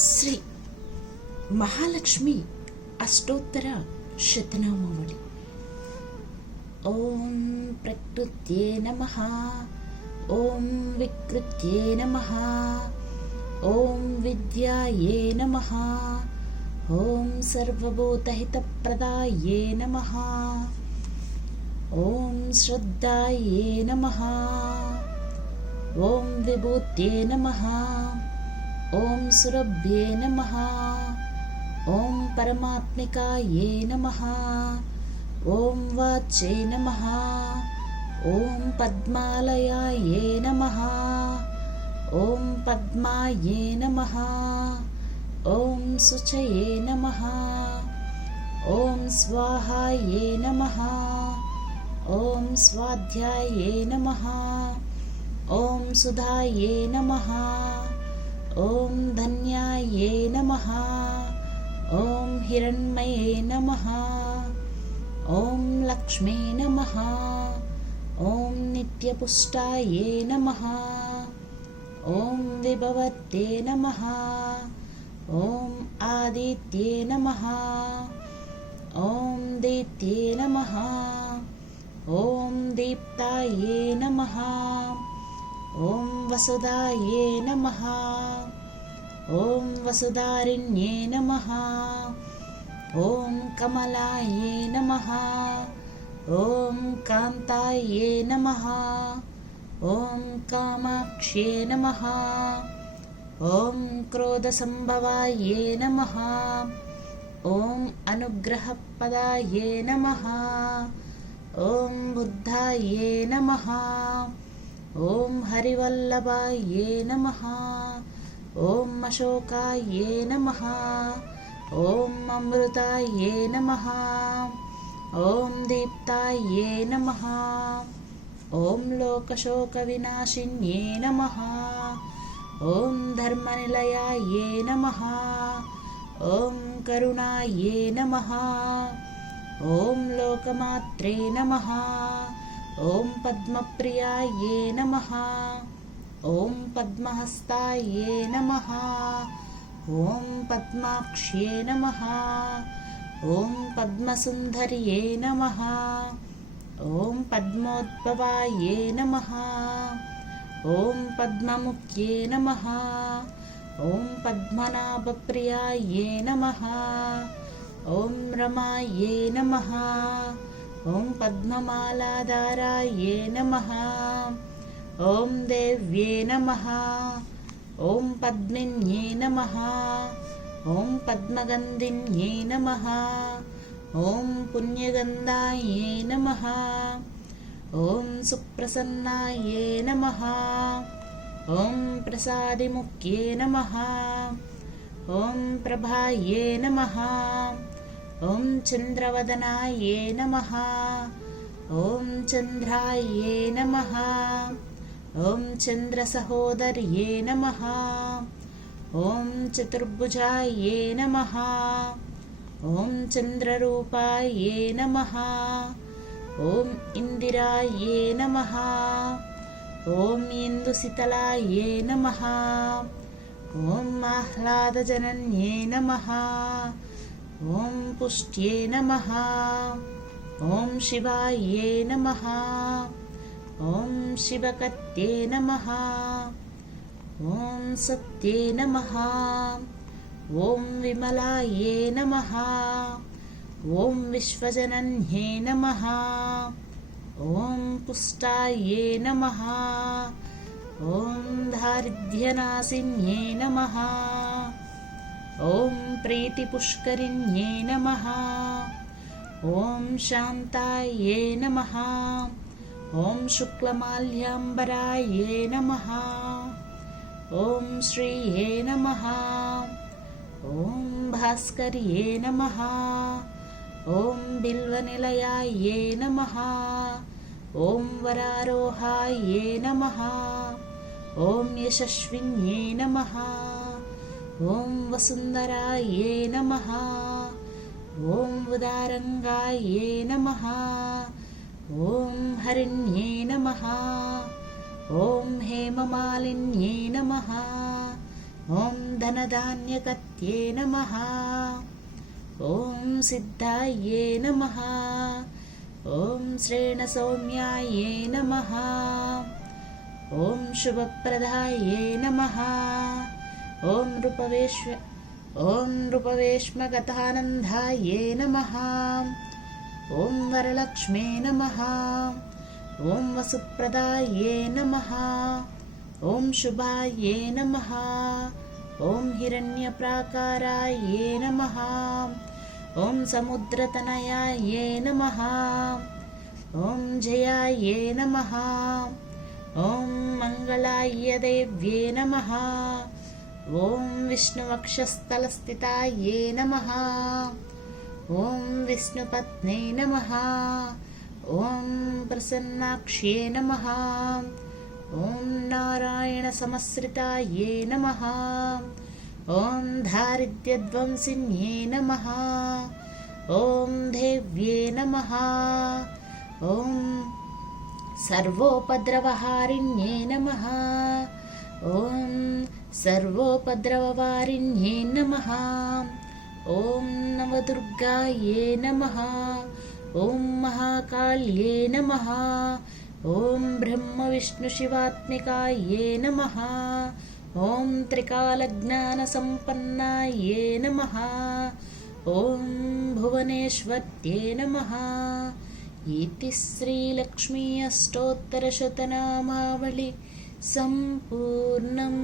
శ్రీ మహాలక్ష్మి అష్టోత్తర శతనామావళి. ఓం ప్రకృత్యే నమః, ఓం వికృత్యే నమః, ఓం విద్యాయే నమః, ఓం సర్వభూతహితప్రదాయే నమః, ఓం శ్రద్ధాయే నమః, ఓం విభూత్యే నమః, ఓం సురభ్యే నమః, ఓం పరమాత్మికాయే నమః, ఓం వాచ్యే నమః, ఓం పద్మాలయాయే నమః, ఓం పద్మాయే నమః, ఓం శుచయే నమః, ఓం స్వాహాయే నమః, ఓం స్వాధ్యాయే నమః, ఓం సుధాయే నమః, ఓం ధన్యాయే నమః, ఓం హిరణ్మయే నమః, ఓం లక్ష్మీ నమః, ఓం నిత్యపుష్టాయే నమః, ఓం విభవతే నమః, ఓం ఆదిత్యే నమః, ఓం దీప్త్యే నమః, ఓం దీప్తాయే నమః, ఓం వసుదాయే నమః, ఓం వసుధారిణ్యే నమః, ఓం కమలాయే నమః, ఓం కాంతాయే నమః, ఓం కామాక్ష్యే నమః, ఓం క్రోధసంభవాయే నమః, ఓం అనుగ్రహపదాయే నమః, ఓం బుద్ధాయే నమః, ఓం హరివల్లభాయే నమః, ఓం అశోకాయే నమః, ఓం అమృతాయే నమః, ఓం దీప్తాయే నమః, ఓం లోకశోక వినాశిన్యే నమః, ఓం ధర్మనిలయాయే నమః, ఓం కరుణాయే నమః, ఓం లోకమాత్రే నమః, ఓం పద్మప్రియాయే నమః, ఓం పద్మహస్తాయే నమః, ఓం పద్మాక్ష్యే నమః, ఓం పద్మసుందర్యే నమః, ఓం పద్మోద్భవాయే నమః, ఓం పద్మముఖ్యే నమః, ఓం పద్మనాభప్రియాయే నమః, ఓం రమాయే నమః, ఓం పద్మమాలాధారాయే నమః, ఓం దేవ్యే నమః, ఓం పద్మిన్యే నమః, ఓం పద్మగంధిన్యే నమః, ఓం పుణ్యగంధాయే నమః, ఓం సుప్రసన్నాయే నమః, ఓం ప్రసాదిముఖ్యే నమః, ఓం ప్రభాయే నమః, ఓం చంద్రవదనాయే నమః, ఓం చంద్రాయే నమః, ఓం చంద్రసహోదర్యే నమః, ఓం చతుర్భుజాయే నమః, ఓం చంద్రరూపాయే నమః, ఓం ఇందిరాయే నమః, ఓం ఇందుశితలాయే నమః, ఓం ఆహ్లాదజనన్యే నమః, ఓం పుష్ట్యే నమః, ఓం శివాయే నమః, ఓం శివకత్యే నమః, ఓం సత్యే నమః, ఓం విమలాయే నమః, ఓం విశ్వజనన్యే నమః, ఓం పుష్టాయే నమః, ఓం దారిద్ర్యనాశిన్యే నమః, ఓం ప్రీతిపుష్కరిణ్యే నమః, ఓం శాంతాయే నమః, ఓం శుక్లమాల్యాంబరాయే నమః, ఓం శ్రీయే నమః, ఓం భాస్కర్యే నమః, ఓం బిల్వనిలయాయే నమః, ఓం వరారోహాయే నమః, ఓం యశస్విన్యే నమః, ఓం వసుందరాయే నమః, ఓం ఉదారంగాయే నమః, ఓం హరిణ్యే నమః, ఓం హేమమాలిన్యే నమః, ॐ धनधान्यकत्ये नमः। ॐ सिद्धाये नमः। ॐ श्रेणसौम्याये नमः। ॐ शुभप्रदाये नमः। ॐ रूपवेश्मगतानन्दाये नमः। ॐ वरलक्ष्मे नमः। ॐ वसुप्रदाये नमः। ॐ शुभाये नमः। ॐ हिरण्यप्राकाराये नमः। ॐ समुद्रतनयाये नमः। ॐ जयाये नमः। ॐ मङ्गलाय देव्ये नमः। ॐ विष्णुवक्षस्थलस्थिताये नमः। ॐ विष्णुपत्न्यै नमः। ॐ प्रसन्नाक्ष्ये नमः। ॐ नारायणसमश्रिताये नमः। ॐ दारिद्र्यध्वंसिन्ये नमः। ॐ देव्ये नमः। ॐ सर्वोपद्रवहारिण्ये नमः। ॐ सर्वोपद्रववारिण्ये नमः। ॐ नवदुर्गाये नमः। ॐ महाकाल्ये नमः। ॐ ब्रह्मविष्णुशिवात्मिकाये नमः। ॐ त्रिकालज्ञानसम्पन्नाये नमः। ॐ भुवनेश्वर्ये नमः। इति श्रीलक्ष्मी अष्टोत्तरशतनामावली सम्पूर्णम्।